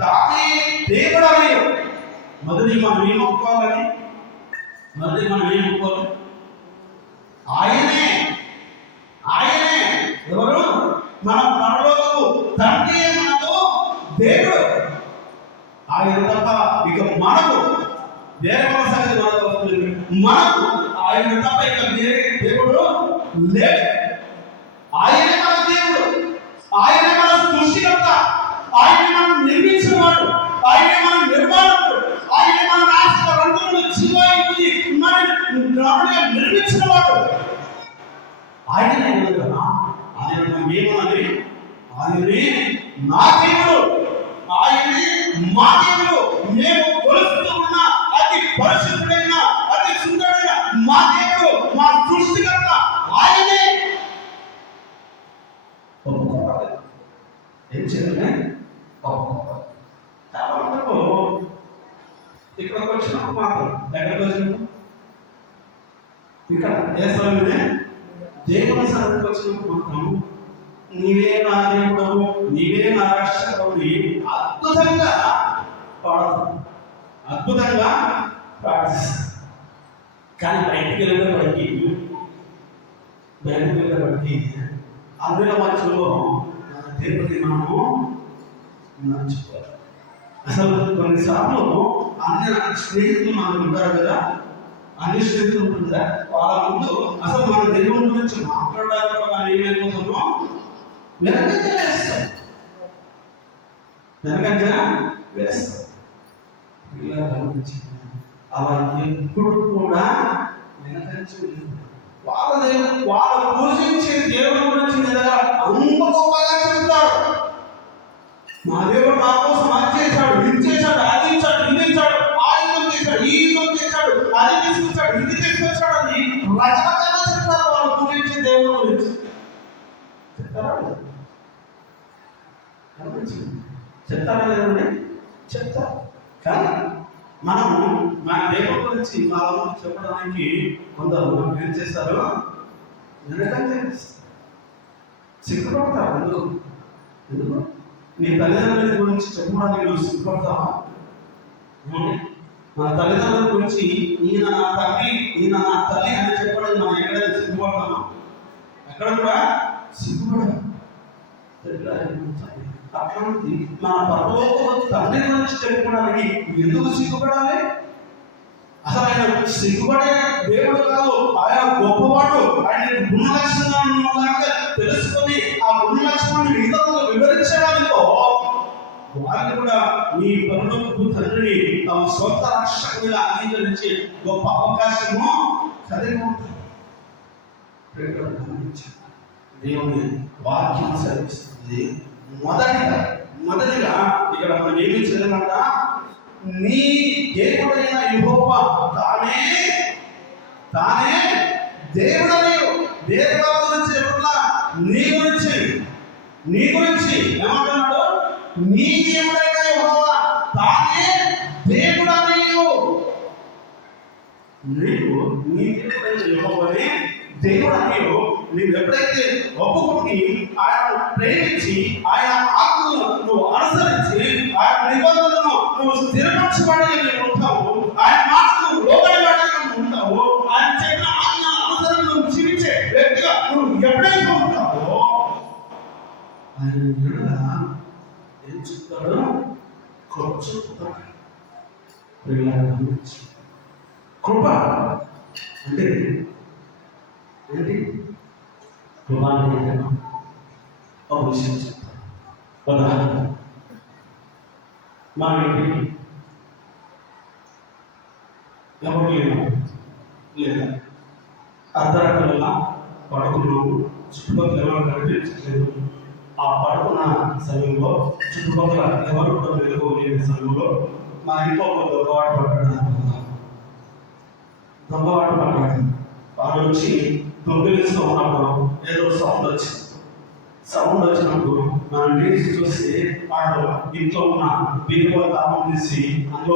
తానే దేవుడని. మొదటి మనం ఏమొప్పుకోవాలి? ఆయనే ఎవరు? మన పరలోకపు తండ్రి మనకు దేవుడు. ఆయన తప్ప ఇక మనకు వేరే మన సంగతి మనకు వస్తుంది. మనకు ఆయన తప్ప ఇక వేరే దేవుడు లేదు. ఆయనే మన దేవుడు, ఆయన మన సృష్టికర్త, ఆయన మనం నిర్మించినవాడు, ఆయన మన నిర్మాణకుడు, ఆయన మన నాశక రంగులను జీవాయుధి మన నిర్మించినవాడు. ఆయనే కదా. ఆయన ఏమన్నది? ఆయనే నా దేవుడు, ఆయనే మా దేవుడు. మేము కొలుస్తూ ఉన్న అతి పరిశుద్ధుడైన అతి సుందరుడైన మా దేవుడు, మా సృష్టికర్త ఆయనే. ఒప్పుకోవాలి. ఏం చేయాలి? ఒప్పుకోవాలి. ఇక్కడికి వచ్చినప్పుడు మాత్రం ఎక్కడికి వచ్చినప్పుడు ఇక్కడ దేశంలోనే దేవుని సన్నిధికి వచ్చినప్పుడు మాత్రం నీవే నా దేవుడవు, నీవే నా రక్షకుడివి అద్భుతంగా పాడుతాం, అద్భుతంగా ప్రార్థిస్తాం. కానీ బయటికి వెళ్ళేటప్పటికి అందులో మధ్యలో మన దేవుడిని మనము మర్చిపోవాలి. అసలు కొన్నిసార్లు అన్ని స్నేహితులు మనకు ఉంటారు కదా, అన్ని స్నేహితులు ఉంటుందా, వాళ్ళ ముందు అసలు మన దేవుడి గురించి మాట్లాడడానికి మనం ఏమైపోతున్నాం? వెనకంజ వేస్తాం. ఇలా గమనించి అలా ఎప్పుడు కూడా వెనకంచి వాళ్ళు పూజించే దేవుడి గురించి అంత గొప్పగా చెబుతారు. మా దేవుడు మా కోసం అది చేశాడు, ఇది చేశాడు, అది ఇచ్చాడు, ఇది ఇచ్చాడు, ఆ యుద్ధం చేశాడు, ఈ యుద్ధం చేశాడు, అది తీసుకొచ్చాడు, ఇది తీసుకొచ్చాడు అని రకరకాలుగా చెప్తారు వాళ్ళు పూజించే దేవుడి గురించి. చెప్తారా లేదండి? చెప్తారు. కానీ మనము మన దేవుడి గురించి వాళ్ళకి చెప్పడానికి కొందరు ఏం చేస్తారు, వెనకంటే సిగ్గుపడతారు. ఎందుకు నీ తల్లిదండ్రుల గురించి చెప్పడానికి నువ్వు సిగ్గుపడతావా? మన తల్లిదండ్రుల గురించి ఈయన నా తల్లి అని చెప్పడం మనం ఎక్కడైనా సిగ్గుపడతామా? ఎక్కడ కూడా సిగ్గుపడదు. అట్లాంటి మన పరలోక తండ్రి గురించి చెప్పుకోవడానికి ఎందుకు సిగ్గుపడాలి? అసలు ఆయన సిగ్గుపడే దేవుడు కాదు, ఆయన గొప్పవాడు. ఆయన గుణలక్షణాలను తెలుసుకొని ఆ గుణలక్షణాన్ని ఇతరులకు వివరించడానికో వాళ్ళు కూడా మీ పరలోకపు తండ్రిని తమ సొంత రక్షకునిగా అంగీకరించే గొప్ప అవకాశము కలిగి ఉంటారు. దేవుని వాక్యం సెలవిస్తుంది. మొదటిగా ఇక్కడ మనం ఏమి చేయాలంట, నీ దేవుడైన యెహోవా తానే దేవుడని దేవుడు గురించి ఎట్లా నీ గురించి ఏమంటున్నాడు? నీ దేవుడైన యెహోవా తానే దేవుడని నీవు నీ దేవుడైన యెహోవానే దేవుడని నువ్వు ఎప్పుడైతే ఒప్పుకొని ఆయన ప్రేమించి ఆయన ఆజ్ఞలను నువ్వు అనుసరించి ఆయన నిబంధనలను నువ్వు స్థిరపరచబడి ఉంటావు, ఆయన మాటలు లోబడి ఉంటావు, ఆయన చెప్పిన ఆజ్ఞ అనుసరణ నువ్వు జీవించే వ్యక్తిగా నువ్వు ఎప్పుడైతే ఉంటావో ఆయన ఏం చెప్తాడు? కృప అంటే ఏంటి? కృప అంటే ఒక విషయం చెప్తాను. ఉదాహరణ, మన ఇంటికి ఎవరు లేదా అర్ధరాత్రుల పడుకున్నాము, చుట్టుపక్కల ఎవరు కనిపించలేదు. ఆ పడుకున్న సమయంలో చుట్టుపక్కల ఎవరు కూడా వెలుగులేని సమయంలో మా ఇంట్లో ఒక దొంగవాడు పడ్డాడు. వాడు వచ్చి దొంగిలిస్తూ ఉన్నప్పుడు ఏదో సౌండ్ వచ్చినప్పుడు మనం లేచి చూస్తే వాడు ఇంట్లో ఉన్న బియ్యం తాపం తీసి అందులో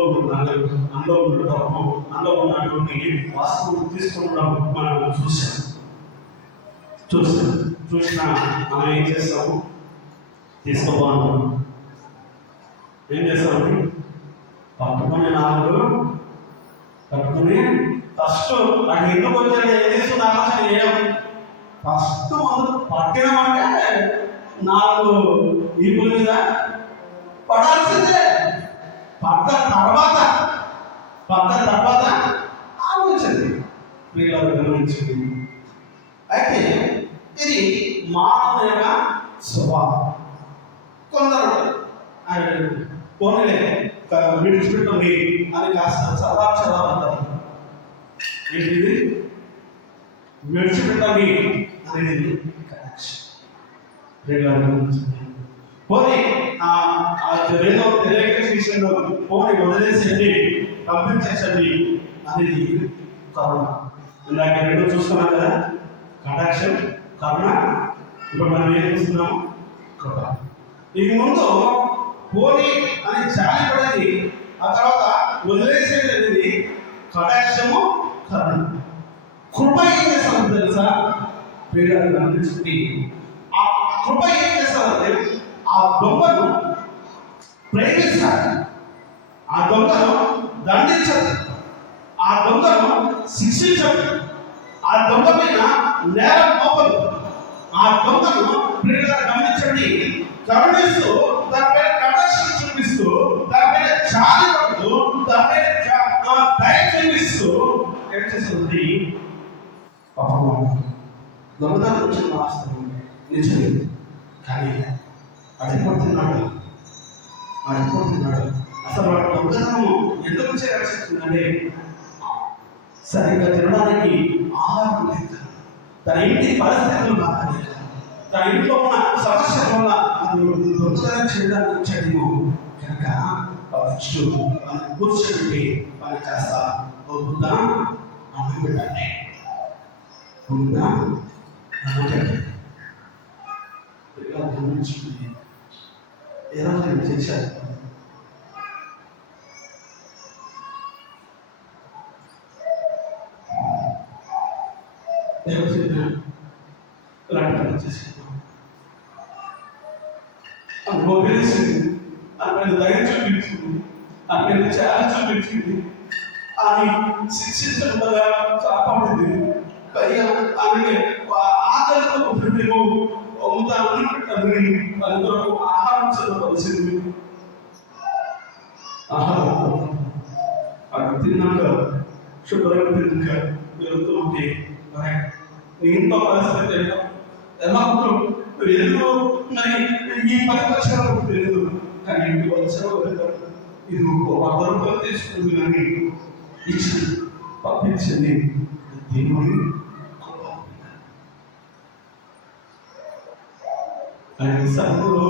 ఉన్నటువంటి వస్తువులు తీసుకుంటాం మనం చూసిన మనం ఏం చేస్తాము? తీసుకోవాలి. ఏం చేస్తామండి? పట్టుకునే పట్టుకుని ఫస్ట్ నాకు ఎందుకు వచ్చాను ఏం తీసుకున్న ఆలోచన ఏం ఫస్ట్ మొదలు పట్టినామంటే 4 ఈపుల మీద పడాల్సిందే. పడ్డ తర్వాత ఆలోచించండి, పిల్లలు గమనించండి. అయితే ఇది మానవ స్వభావం. కొందరు పోనీలే విడిచిపెట్టండి అని కాస్త చదవాలంటారు. ఏంటిది? విడిచిపెట్టండి అనేది పోనీ ఏదో తెలియక విషయంలో పోనీ వదిలేసేయండి, పంపించేసండి అనేది కరుణ. ఇందాక 2 చూసుకున్నాం కదా, కటాక్షం, కరుణ. ఇప్పుడు మనం ఏం చూస్తున్నాము? కృప. ఈ ముందు పోనీ అని జాలిపడేది, ఆ తర్వాత వదిలేసేది అనేది కటాక్షము, కరుణ. కృప ఏం చేస్తాను తెలుసా? ప్రియులను గమనించండి. ఆ కృప ఏం చేస్తారంటే ఆ దొంగను ప్రేమిస్తాడు, ఆ దొంగను దండించదు, ఆ దొంగను శిక్షించదు, ఆ దొంగ మీద నేరం మోపదు. ఆ దొంగను ప్రియులను గమనించండి, కరుణిస్తూ దాని మీద కటాక్షం చూపిస్తూ దాని మీద జాలి పడుతూ దాని మీద దయ చూపిస్తూ ఏం చేస్తుంది? దొంగతనం వచ్చిన వాస్తవం నిజమే, కానీ అడిగిపోతున్నాడు. అసలు వాడు దొంగతనము ఎందుకు చేయాల్సి వస్తుందంటే సరిగ్గా తినడానికి ఆహారం లేక, తన ఇంటి పరిస్థితులు బాగాలేక, తన ఇంట్లో ఉన్న సమస్యల వల్ల అది దొంగతనం చేయడానికి వచ్చాడేమో కనుక కూర్చోబెట్టి వాళ్ళు కాస్త బుద్ధ అన్నం పెట్టండి, ఎలా చేశారు? దేవసేన ఇలాంటి పని చేసేది తెలిసింది ఆమె ధైర్యం చూపించింది, ఆమె చాలా చూపించింది, ఆమె శిక్షించకుండా కాపాడింది. పైగా ఆమె ఆకలితో మేము అమ్ముతామని అందులో ఆహారం చదవలసింది. ఆహారం అక్కడ తిన్నాక శుభ్రంగా తిన్నాక వెళ్తూ ఉంటే నీ ఇంట్లో పరిస్థితి ఎలా ఉంటాం ఎందుకు మరి ఈ 10 లక్షలు తెలియదు, కానీ ఇంటికి వచ్చావు ఇది ₹100 తీసుకుంది కానీ ఇచ్చి పంపించింది దేవుని. ఆయన సంఘంలో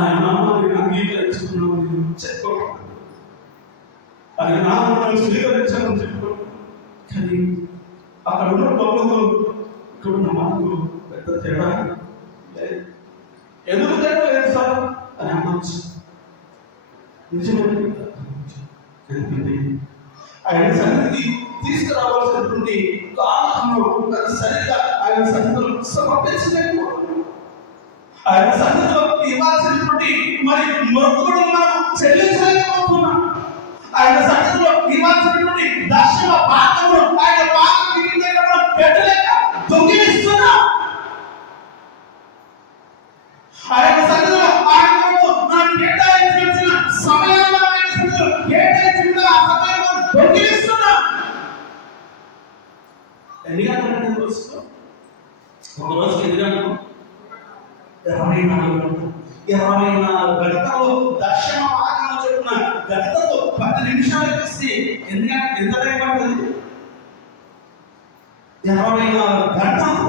ఆయన నామాన్ని అంగీకరించుకున్నామని చెప్పడం, ఆయన నామాన్ని స్వీకరించాలని చెప్పడం, కానీ అక్కడ ఉన్న డబ్బులతో ఇక్కడ ఉన్న మనకు పెద్ద తేడా లేదు. ఎందుకు తేడా లేదు సార్ అని అనొచ్చు. నిజమే. ఆయన సన్నిధికి తీసుకురావాల్సినటువంటి కారణంలో సరిగ్గా ఆయన సన్నిధిలో సమర్పించలేకపోతున్నాం. ఆయన సన్నిధిలో ఇవ్వాల్సినటువంటి మరి మొక్కుబడులు మనం చెల్లించలేకపోతున్నాం. ఆయన సన్నిధిలో ఇవ్వాల్సినటువంటి దర్శన భాగంలో ఆయన భాగం పెట్టలేక దొంగిలిస్తున్నాం. ఆయన సన్నిధిలో ఆయన మనం కేటాయించిన సమయంలో ఆయన సన్నిధిలో కేటాయించిన ఆ సమయంలో దొంగిలిస్తున్నాం. ఎన్ని గంటలు రోజుకు? ఒక రోజుకి ఎన్ని గంటలు? 24 గంటలు. 24 గంటలు దర్శన భాగంలో చెప్పిన గంటతో 10 నిమిషాలు ఇస్తే ఎంత టైం పడుతుంది? 24 గంటలు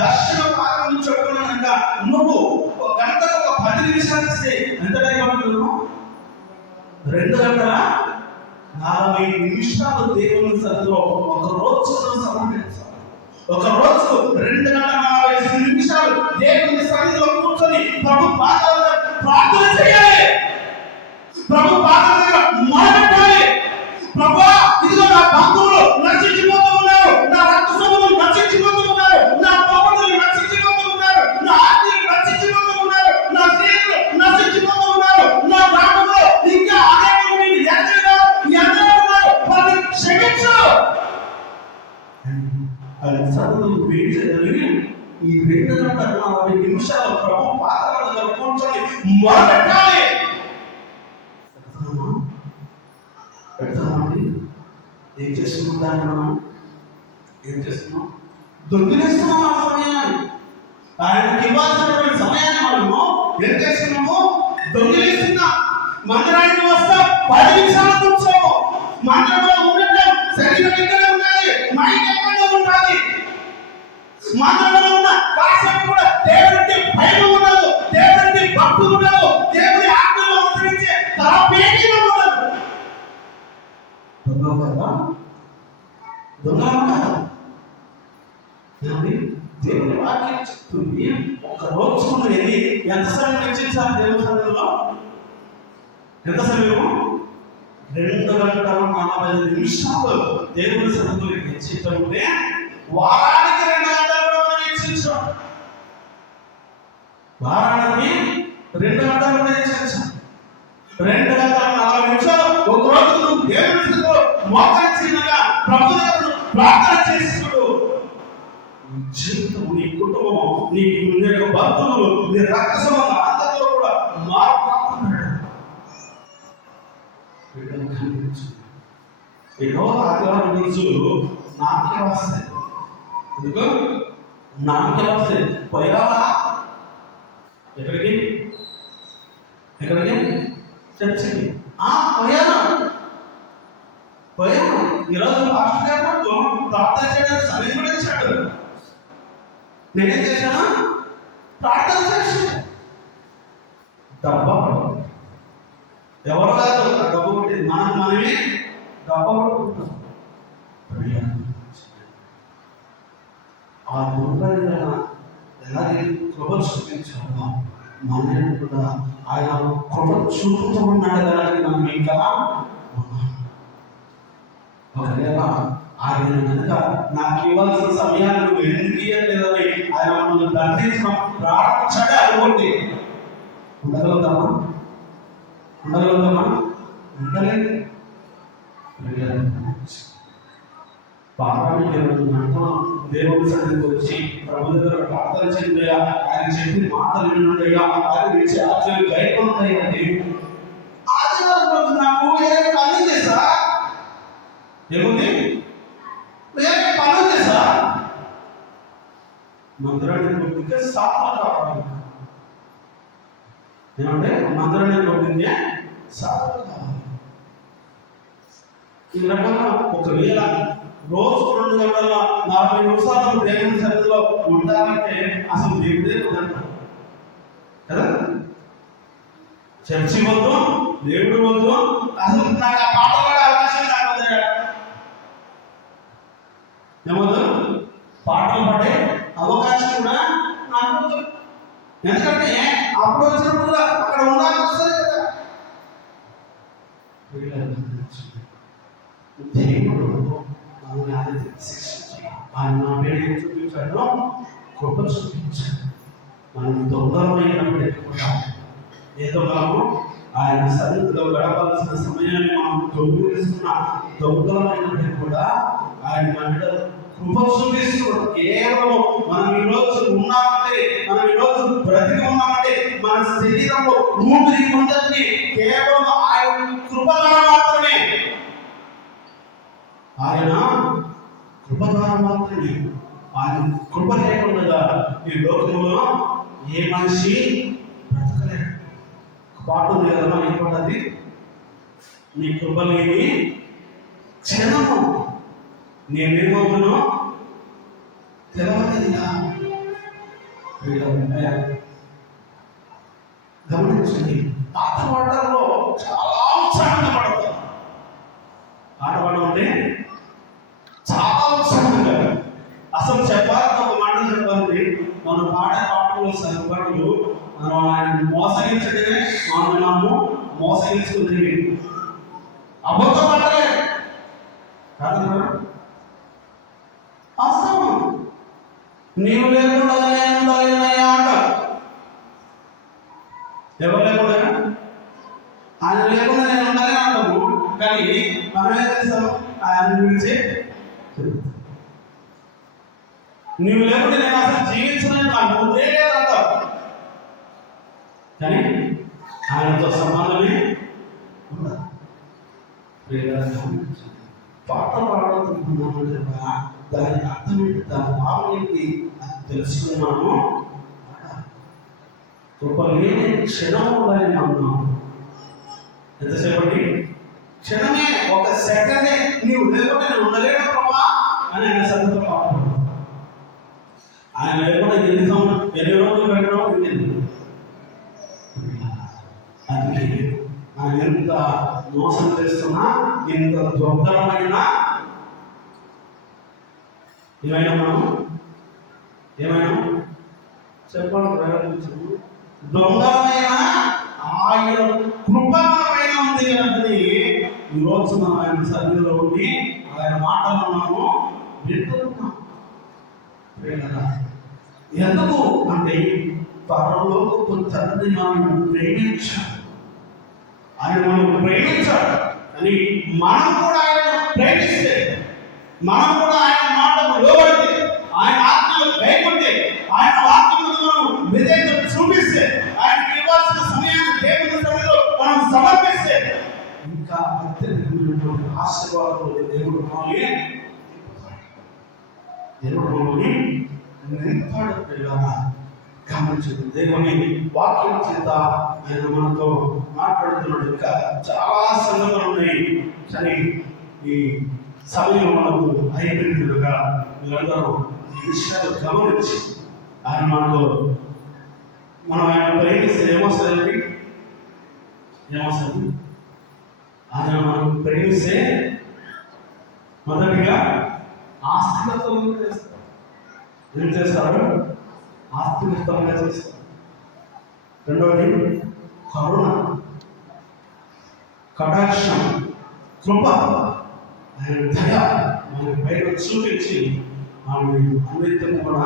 దర్శన భాగం చెప్పుకున్నాక నువ్వు ఒక గంటకు ఒక 10 నిమిషాలు ఇస్తే ఎంత టైం పడుతుంది? 2 గంటల 40 నిమిషాలు దేవుని సన్నిధిలో ఒక రోజు సమర్పించాలి. ఒక రోజు 2 గంటల 40 నిమిషాలు దేవుని సన్నిధిలో కూర్చొని ప్రభు పాదాల ప్రార్థన చేయాలి. ప్రభు పాదాల దగ్గర మొరపెట్టాలి. ప్రభువా, ఇదిగో నా బంధువులు నశించిపోతూ ఉన్నారు, నా రక్త సంబంధులు నశించిపోతూ ఉన్నారు, నా పౌరులు నశించిపోతూ ఉన్నారు, నా ఆత్మీయులు నశించిపోతూ ఉన్నారు, నా స్నేహితులు నశించిపోతూ ఉన్నారు, నా గ్రామంలో ఇంకా అనేక మంది ఎందరో ఉన్నారు, వారిని క్షమించు. ఆయన సన్నిధిలో వేడి చేయగలిగి ఈ 2 గంటల 40 నిమిషాలు ప్రభు పాదాల దగ్గర కూర్చొని మొరపెట్టాలి. పెడతామండి. ఏం చేస్తున్నాం? దాన్ని మనం ఏం చేస్తున్నాం? దొంగిలిస్తున్నాం ఆ సమయాన్ని. ఆయనకి ఇవ్వాల్సినటువంటి సమయాన్ని మనము ఏం చేస్తున్నాము? దొంగిలిస్తున్నాం. మందిరానికి వస్తాం, 10 నిమిషాలు కూర్చోము. మందిరంలో ఉండటం శరీరం ఇక్కడ ఉండాలి, మైండ్ ఎక్కడ ఉండాలి. మందిరంలో ఉన్న కాసేపు కూడా దేవుడి భయం ఉండదు, దేవుడి భక్తి ఉండదు, దేవుడి ఆజ్ఞలు అనుసరించే తలపేటి ఉండదు. దేవుని వాక్యం చెప్తుంది, ఒక రోజు వెళ్ళి ఎంత సమయం వెచ్చించాలి దేవుని సన్నిధిలో? ఎంత సమయము? 2 గంటల 40 నిమిషాలు దేవుని సన్నిధిలో వెచ్చించుంటే వారానికి 2 గంటలు మనం వెచ్చించాం. వారానికి 2 గంటలు వెచ్చించాం. 2 గంటల 40 నిమిషాలు ఒక రోజు నువ్వు దేవుని సన్నిధిలో మోకరించినగా ప్రభు దగ్గర ప్రార్థన చేసుకుడు. నీ జీవితం, నీ కుటుంబం, నీ బంధువులు, నీ రక్త సంబంధం అందరిలో కూడా మార్పు. ఎన్నో ఆదివారం రోజులు నాకే వస్తాయి. ఎందుకు నాకే వస్తాయి? పోయావా? ఎక్కడికి? చర్చికి. పోయాను. ఈరోజు పాస్టర్ గారు ప్రార్థన చేయడానికి సమయం కూడా ఇచ్చాడు. నేనేం చేశాను? ప్రార్థన చేశాను. డబ్బా ఎవరు కాదు డబ్బు కొట్టేది, మనమే డబ్బా కొట్టుకుంటాం. ఆ గురువులైన ఎలా కృప చూపించామో మనల్ని కూడా ఆయన కృప చూపుతూ ఉన్నాడు కదా. మనం ఇంకా ఒకవేళ ఆయన కనుక నాకు ఇవ్వాల్సిన సమయాన్ని నువ్వు ఎందుకు ఇవ్వలేదని ఆయన మనల్ని దండించడం ప్రారంభించాడే అనుకోండి, ఉండగలుగుతామా? ఉండగలుగుతామా? ఉండలేదు. పాపానికి దేవుడి సన్నిధికి వచ్చి ప్రభు దగ్గర ప్రార్థన చేయండిగా, ఆయన చెప్పిన మాటలు వినుండగా, ఆయన ఇచ్చే ఆచరణ గైకొంటాయండి. ఆదివారం రోజు నాకు వేరే పని ఉంది సార్. ఏముంది? వేరే పని ఉంది సార్. మందిరాన్ని కొట్టింటే సాపలు కావాలి. ఏమంటే మందిరాన్ని కొట్టిందే సాపలు కావాలి. ఈ రకంగా ఒకవేళ రోజు 2 గంటల 40 నిమిషాలు దేవుని సన్నిధిలో ఉండాలంటే అసలు దేవుడే కుదరదు కదా. చర్చి వద్దు, దేవుడు వద్దు, అసలు నాకు ఆ పాట పాడే అవకాశం నాకు ఏమవుతుంది? పాటలు పాడే అవకాశం కూడా నాకు వద్దు. ఎందుకంటే అప్పుడు వచ్చినప్పుడు అక్కడ ఉండాల్సి వస్తుంది కదా. దేవుడు ఆయన నా పేరు చూపించాడు, కృప చూపించాడు. మనం దొంగలమైనప్పుడే కూడా ఏదో మనము ఆయన సన్నిధిలో గడపాల్సిన సమయాన్ని మనం దొంగిలిస్తున్న దొంగలమైనప్పుడే కూడా ఆయన మన కృప చూపిస్తున్నాడు. కేవలం మనం ఈరోజు ఉన్నామంటే, మనం ఈరోజు బ్రతికి ఉన్నామంటే, మన శరీరంలో ఊపిరి ఉందని కేవలం ఆయన కృప ద్వారా మాత్రమే. ఆయన కృప ద్వారా మాత్రమే. ఆయన కృప లేకుండా ఈ లోకంలో ఏ మనిషి బ్రతకలేడు. పాట ఉంది కదా, ఏమంటది? నీ కృప లేని క్షణము నేనేమవుతున్నా తెలవలేదా? గమనించండి, పాత పాటల్లో చాలా ఉత్సాహంగా పడతారు. పాట పాడడం అంటే చాలా ఉత్సాహంగా. అసలు చెప్పాలంటే ఒక మాట చెప్పాలండి, మనం పాడే పాటలు సరిపడలు మనం ఆయన మోసగించడమే మనము మోసగించుకుంది. అబద్ధం పాటలే కాదు, వాస్తవం. నీవు లేకుండా నేను అంట. ఎవరు లేకుండా? ఆయన లేకుండా నేను ఉండాలి అంటాము. కానీ మనం ఏం చేస్తాము? ఆయన గురించి నీవు లేకుండా నేను అసలు జీవించడానికి నాకు ముందే లేదంటావు. కానీ ఆయనతో సంబంధమే ఉండదు. పాట పాడుతున్నాము, దాని అర్థం ఏంటి, దాని భావం ఏంటి అది తెలుసుకున్నాము. కృప లేని క్షణము అన్నాము. ఎంతసేపటి క్షణమే, ఒక సెకండే నీవు లేకుండా నేను ఉండలేను ప్రభా అని ఆయన సన్నిధిలో పాడుతున్నాడు. ఆయన లేకుండా ఎన్ని రోజులు పెట్టడం ఇంకెందుకు? అందుకే ఆయన ఎంత మోసం చేస్తున్నా, ఎంత దొంగలమైనా ఏమైనా మనం ఏమైనా చెప్పాలి ప్రయోగించు. దొంగలమైన ఆయన కృప పైన ఉంది కనుక ఈరోజు మనం ఆయన సన్నిధిలో ఉండి ఆయన మాటలు మనము వింటున్నాం. ఎందుకు అంటే పరలోకపు తండ్రి మనం ప్రేమించాడు. ఆయన మనం ప్రేమించాడు అని మనం కూడా ఆయన ప్రేమిస్తే, మనం కూడా ఆయన మాటలు లోబడితే, ఆయన ఆత్మలు కైకొంటే, ఆయన వాక్యములను మనం విధేయత చూపిస్తే, ఆయనకి ఇవ్వాల్సిన సమయాన్ని దేవుని సన్నిధిలో మనం సమర్పిస్తే ఇంకా అత్యధికమైనటువంటి ఆశీర్వాదాలు దేవుడు మనల్ని నింపాడు. గమనించండి, దేవుని వాక్యం చేత ఆయన మనతో మాట్లాడుతున్నాడు. ఇంకా చాలా సంగతులు ఉన్నాయి, కానీ ఈ సమయం మనకు అయిపోయినట్టుగా మీరందరూ ఈ విషయాలు గమనించి ఆయన మనతో మనం ఆయన ప్రేమిస్తే ఏమొస్తుంది? ఆయన మనం ప్రేమిస్తే మొదటిగా ఆస్తికత్వం చేస్తారు. ఏం చేస్తారు? ఆస్తికత్వంగా చేస్తారు. రెండవది కరుణ, కటాక్షం, కృప. ఆయన దయ మన పైన చూపించి ఆమె అన్నిత్యం కూడా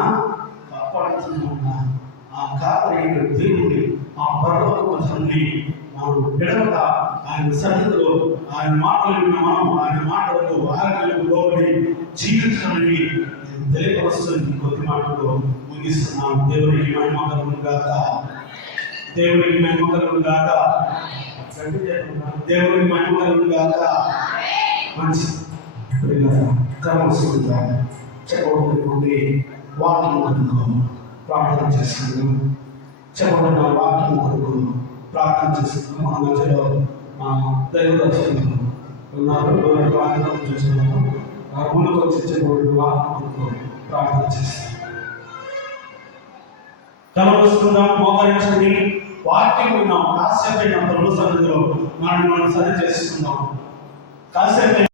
కాపాడుతున్నా ఆ కాపాడిన దేవుని ఆ పర్వతము తండ్రి మనం విడవక ఆయన సన్నిధిలో ఆయన మాటలు విన్న మనం ఆయన మాటలకు ఆజ్ఞలకు లోబడి జీవించడానికి తెలియపరుస్తుంది కొద్ది మాటలు ముగిస్తున్నాం. దేవునికి మహిమ కలుగును గాక. దేవునికి మహిమ కలుగును గాక. దేవునికి మహిమ కలుగును గాక. మంచి క్రమశుద్ధంగా చెప్పబడి వాక్యం కొరకు ప్రార్థన చేస్తున్నాం. చెప్పబడిన వాక్యం కొరకు ప్రార్థన చేస్తున్నాం. మన మధ్యలో దైవదర్శకులు ఉన్నారు, ప్రార్థన చేస్తున్నాము. ముందుకు వచ్చి చెప్పబడిన వాక్యం కొరకు ప్రార్థన చేస్తున్నాం. కలవస్తున్నాం, మోకరించండి. వాక్యం ఉన్నాం. కాసేపు ప్రభుత్వ సన్నిధిలో మనం సరి చేస్తున్నాం. కాసేపు